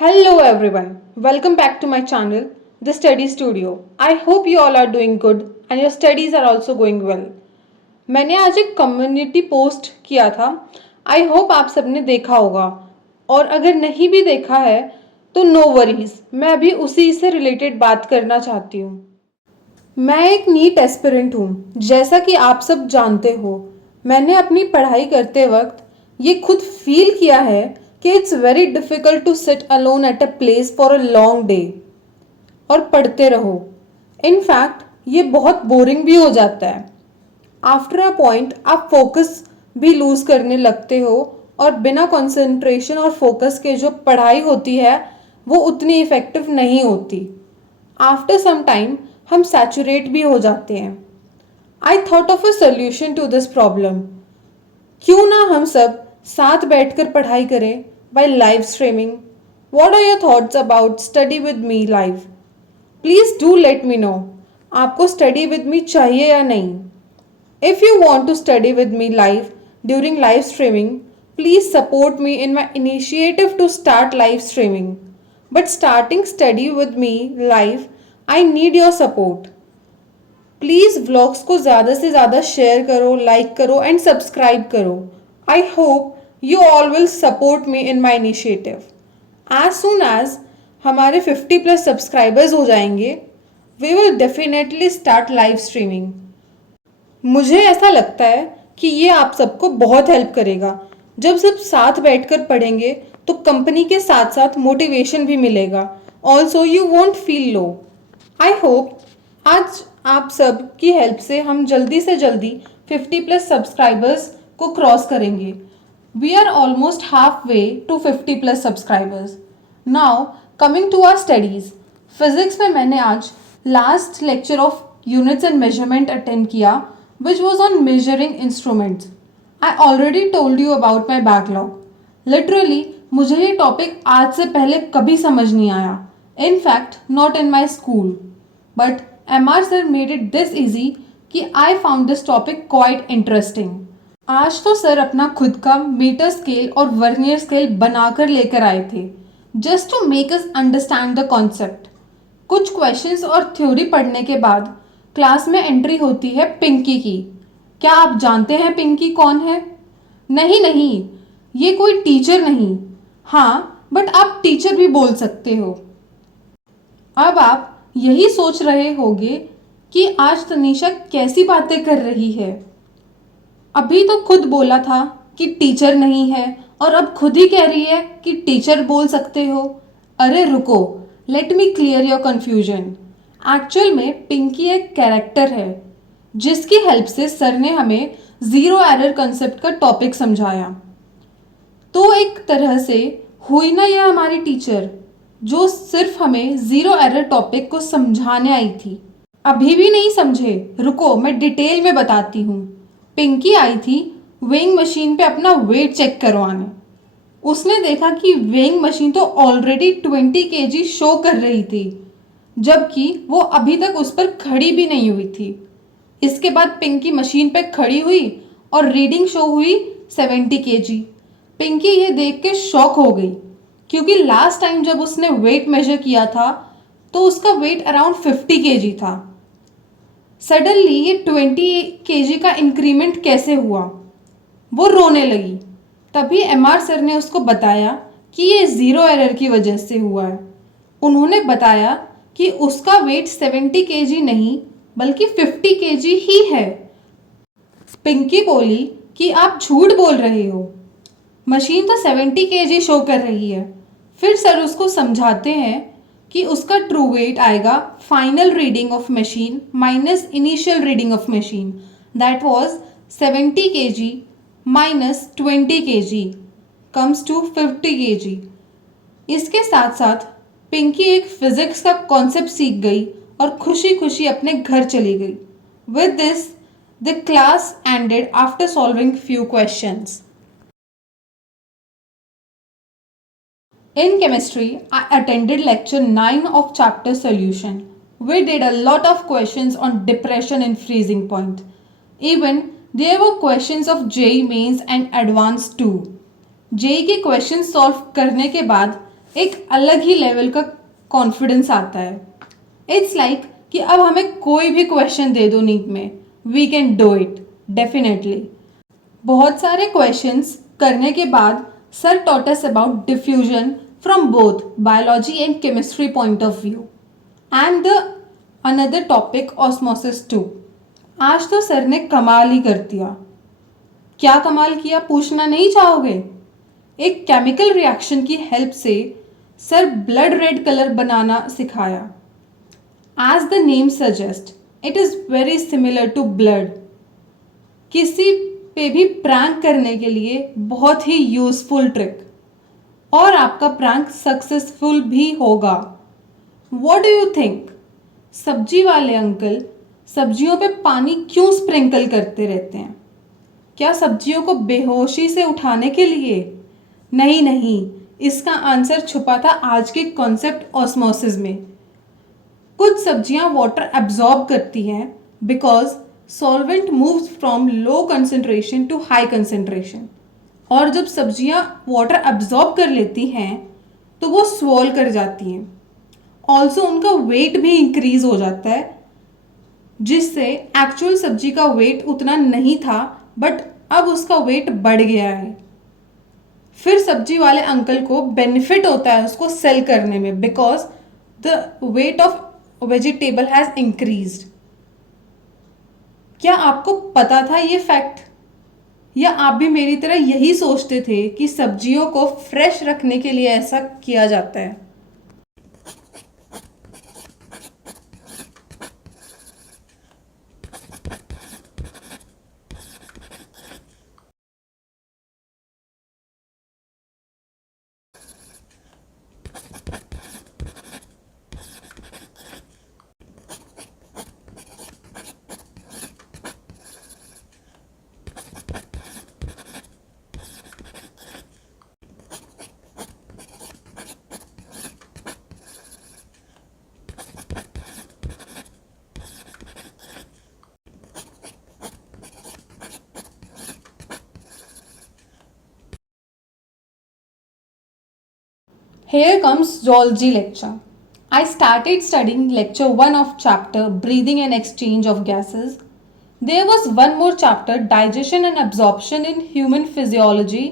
Hello everyone, welcome back to my channel, The Study Studio. I hope you all are doing good and your studies are also going well. मैंने आज एक community post किया था. I hope आप सबने देखा होगा और अगर नहीं भी देखा है तो नो वरीज, मैं अभी उसी से रिलेटेड बात करना चाहती हूँ. मैं एक नीट एस्पिरेंट हूँ. जैसा कि आप सब जानते हो, मैंने अपनी पढ़ाई करते वक्त ये खुद फील किया है कि it's very difficult to sit alone at a place for a long day और पढ़ते रहो. इनफैक्ट ये बहुत बोरिंग भी हो जाता है. आफ्टर अ पॉइंट आप फोकस भी लूज करने लगते हो और बिना कंसंट्रेशन और फोकस के जो पढ़ाई होती है वो उतनी इफ़ेक्टिव नहीं होती. आफ्टर सम टाइम हम सैचुरेट भी हो जाते हैं. I thought of a solution to this problem. क्यों ना हम सब साथ बैठकर पढ़ाई करें by live streaming. What are your thoughts about study with me live? Please do let me know. आपको स्टडी विद मी चाहिए या नहीं? If you want to study with me live during live streaming, please support me in my initiative to start live streaming. But starting study with me live, I need your support. Please vlogs को ज़्यादा से ज़्यादा share करो, like करो and subscribe करो. I hope you all will support me in my initiative. As soon as हमारे 50+ subscribers हो जाएंगे, we will definitely start live streaming. मुझे ऐसा लगता है कि ये आप सबको बहुत हेल्प करेगा. जब सब साथ बैठकर पढ़ेंगे तो कंपनी के साथ साथ मोटिवेशन भी मिलेगा. Also you won't feel low. I hope आज आप सब की हेल्प से हम जल्दी से जल्दी 50+ सब्सक्राइबर्स को क्रॉस करेंगे. We are almost half way to 50+ subscribers. Now coming to our studies. Physics में मैंने आज last lecture of units and measurement attend किया, which was on measuring instruments. I already told you about my backlog. Literally, मुझे ये topic आज से पहले कभी समझ नहीं आया. In fact, not in my school. But MR sir made it this easy कि I found this topic quite interesting. आज तो सर अपना खुद का मीटर स्केल और वर्नियर स्केल बनाकर लेकर आए थे, just to make us understand the concept. कुछ क्वेश्चंस और थ्योरी पढ़ने के बाद क्लास में एंट्री होती है पिंकी की. क्या आप जानते हैं पिंकी कौन है? नहीं नहीं, ये कोई टीचर नहीं. हाँ, बट आप टीचर भी बोल सकते हो. अब आप यही सोच रहे होंगे कि आज तनीषा कैसी बातें कर रही है. अभी तो खुद बोला था कि टीचर नहीं है और अब खुद ही कह रही है कि टीचर बोल सकते हो. अरे रुको, let me clear your confusion. Actual में पिंकी एक कैरेक्टर है जिसकी हेल्प से सर ने हमें ज़ीरो एरर कंसेप्ट का टॉपिक समझाया. तो एक तरह से हुई ना यह हमारी टीचर जो सिर्फ हमें ज़ीरो एरर टॉपिक को समझाने आई थी. अभी भी नहीं समझे? रुको, मैं डिटेल में बताती हूँ. पिंकी आई थी वेइंग मशीन पे अपना वेट चेक करवाने. उसने देखा कि वेइंग मशीन तो ऑलरेडी 20 kg शो कर रही थी, जबकि वो अभी तक उस पर खड़ी भी नहीं हुई थी. इसके बाद पिंकी मशीन पर खड़ी हुई और रीडिंग शो हुई 70 kg. पिंकी ये देख के शॉक हो गई क्योंकि लास्ट टाइम जब उसने वेट मेजर किया था तो उसका वेट अराउंड 50 kg था. सडनली ये 20 kg का इंक्रीमेंट कैसे हुआ? वो रोने लगी. तभी MR सर ने उसको बताया कि ये ज़ीरो एरर की वजह से हुआ है. उन्होंने बताया कि उसका वेट 70 kg नहीं बल्कि 50 kg ही है. पिंकी बोली कि आप झूठ बोल रहे हो, मशीन तो 70 kg शो कर रही है. फिर सर उसको समझाते हैं कि उसका ट्रू वेट आएगा final reading of machine minus initial reading of machine. That was 70 kg minus 20 kg comes to 50 kg. इसके साथ साथ पिंकी एक फिजिक्स का कॉन्सेप्ट सीख गई और खुशी खुशी अपने घर चली गई. With this the class ended after solving few questions. In chemistry, I attended lecture 9 of chapter solution. We did a lot of questions on depression and freezing point. Even there were questions of JEE mains and advanced too. JEE के question solve करने के बाद एक अलग ही level का confidence आता है। It's like कि अब हमें कोई भी क्वेश्चन दे दो नीट में, we can do it definitely. बहुत सारे क्वेश्चंस करने के बाद sir taught us about diffusion from both biology and chemistry point of view and the another topic osmosis too। आज तो सर ने कमाल ही कर दिया। क्या कमाल किया पूछना नहीं चाहोगे? एक केमिकल रिएक्शन की हेल्प से सर ब्लड रेड कलर बनाना सिखाया। As the name suggest it is very similar to blood. किसी पे भी प्रैंक करने के लिए बहुत ही यूजफुल ट्रिक, और आपका प्रैंक सक्सेसफुल भी होगा। What do you think? सब्जी वाले अंकल सब्जियों पे पानी क्यों स्प्रिंकल करते रहते हैं? क्या सब्जियों को बेहोशी से उठाने के लिए? नहीं नहीं, इसका आंसर छुपा था आज के कॉन्सेप्ट ऑस्मोसिस में। कुछ सब्जियां वाटर एब्जॉर्ब करती हैं because solvent moves from low concentration to high concentration, और जब सब्जियां वाटर एब्जॉर्ब कर लेती हैं तो वो स्वॉल कर जाती हैं। ऑल्सो उनका वेट भी इंक्रीज हो जाता है, जिससे एक्चुअल सब्जी का वेट उतना नहीं था बट अब उसका वेट बढ़ गया है। फिर सब्जी वाले अंकल को बेनिफिट होता है उसको सेल करने में because the weight of vegetable has increased. क्या आपको पता था ये फैक्ट, या आप भी मेरी तरह यही सोचते थे कि सब्जियों को फ्रेश रखने के लिए ऐसा किया जाता है? Here comes zoology lecture. I started studying lecture 1 of chapter breathing and exchange of gases. There was one more chapter, digestion and absorption in human physiology,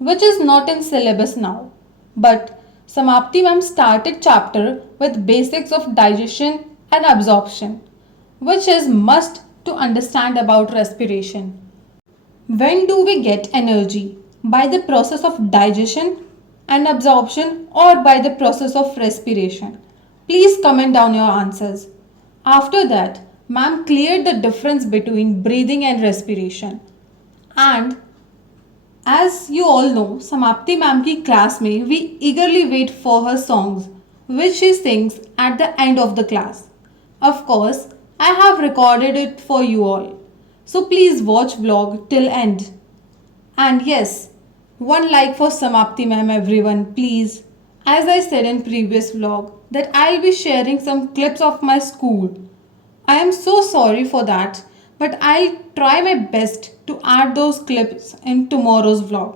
which is not in syllabus now. But Samapti ma'am started chapter with basics of digestion and absorption, which is must to understand about respiration. When do we get energy? By the process of digestion and absorption, or by the process of respiration? Please comment down your answers. After that, ma'am cleared the difference between breathing and respiration. And as you all know, Samapti ma'am ki class में we eagerly wait for her songs, which she sings at the end of the class. Of course, I have recorded it for you all. So please watch vlog till end. And yes, one like for Samapti ma'am everyone, please. As I said in previous vlog that I'll be sharing some clips of my school. I am so sorry for that, but I'll try my best to add those clips in tomorrow's vlog.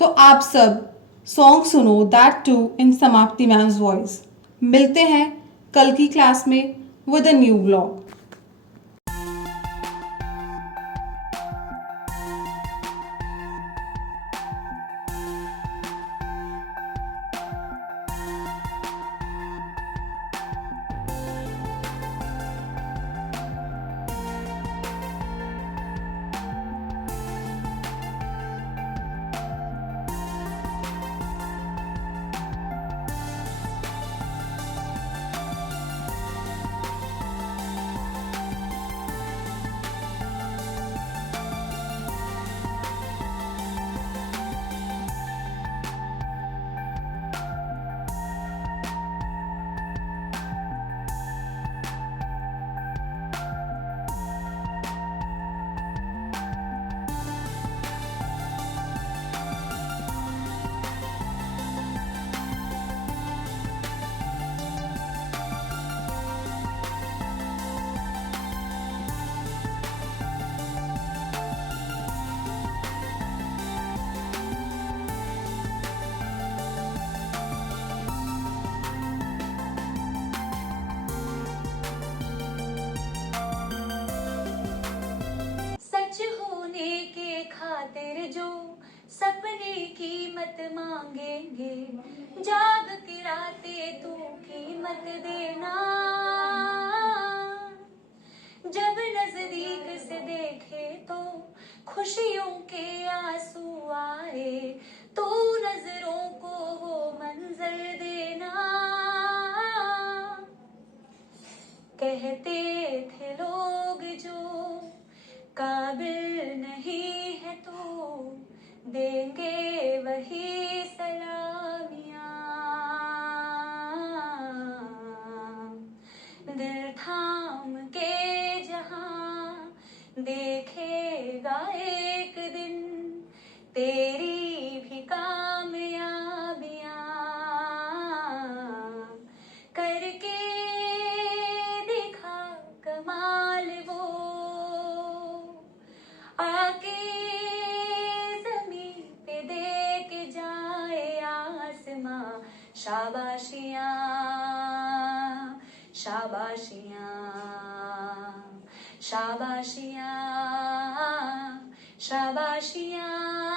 तो आप सब song सुनो, that to इन समाप्ति ma'am's voice. मिलते हैं कल की class में विद अ न्यू व्लॉग। सपने कीमत मांगेंगे, जाग की रातें तू कीमत देना। जब नजदीक से देखे तो खुशियों के आंसू आए, तो नजरों को वो मंजर देना। कहते थे लोग जो काबिल नहीं है तो देंगे वही सलामियां। दिल थाम के जहां देखेगा एक दिन तेरी भी कामयाबियां। करके दिखा कमाल वो, आके जमीन पे दे के जाए आसमां शाबाशियां, शाबाशियां, शाबाशियां, शाबाशियां।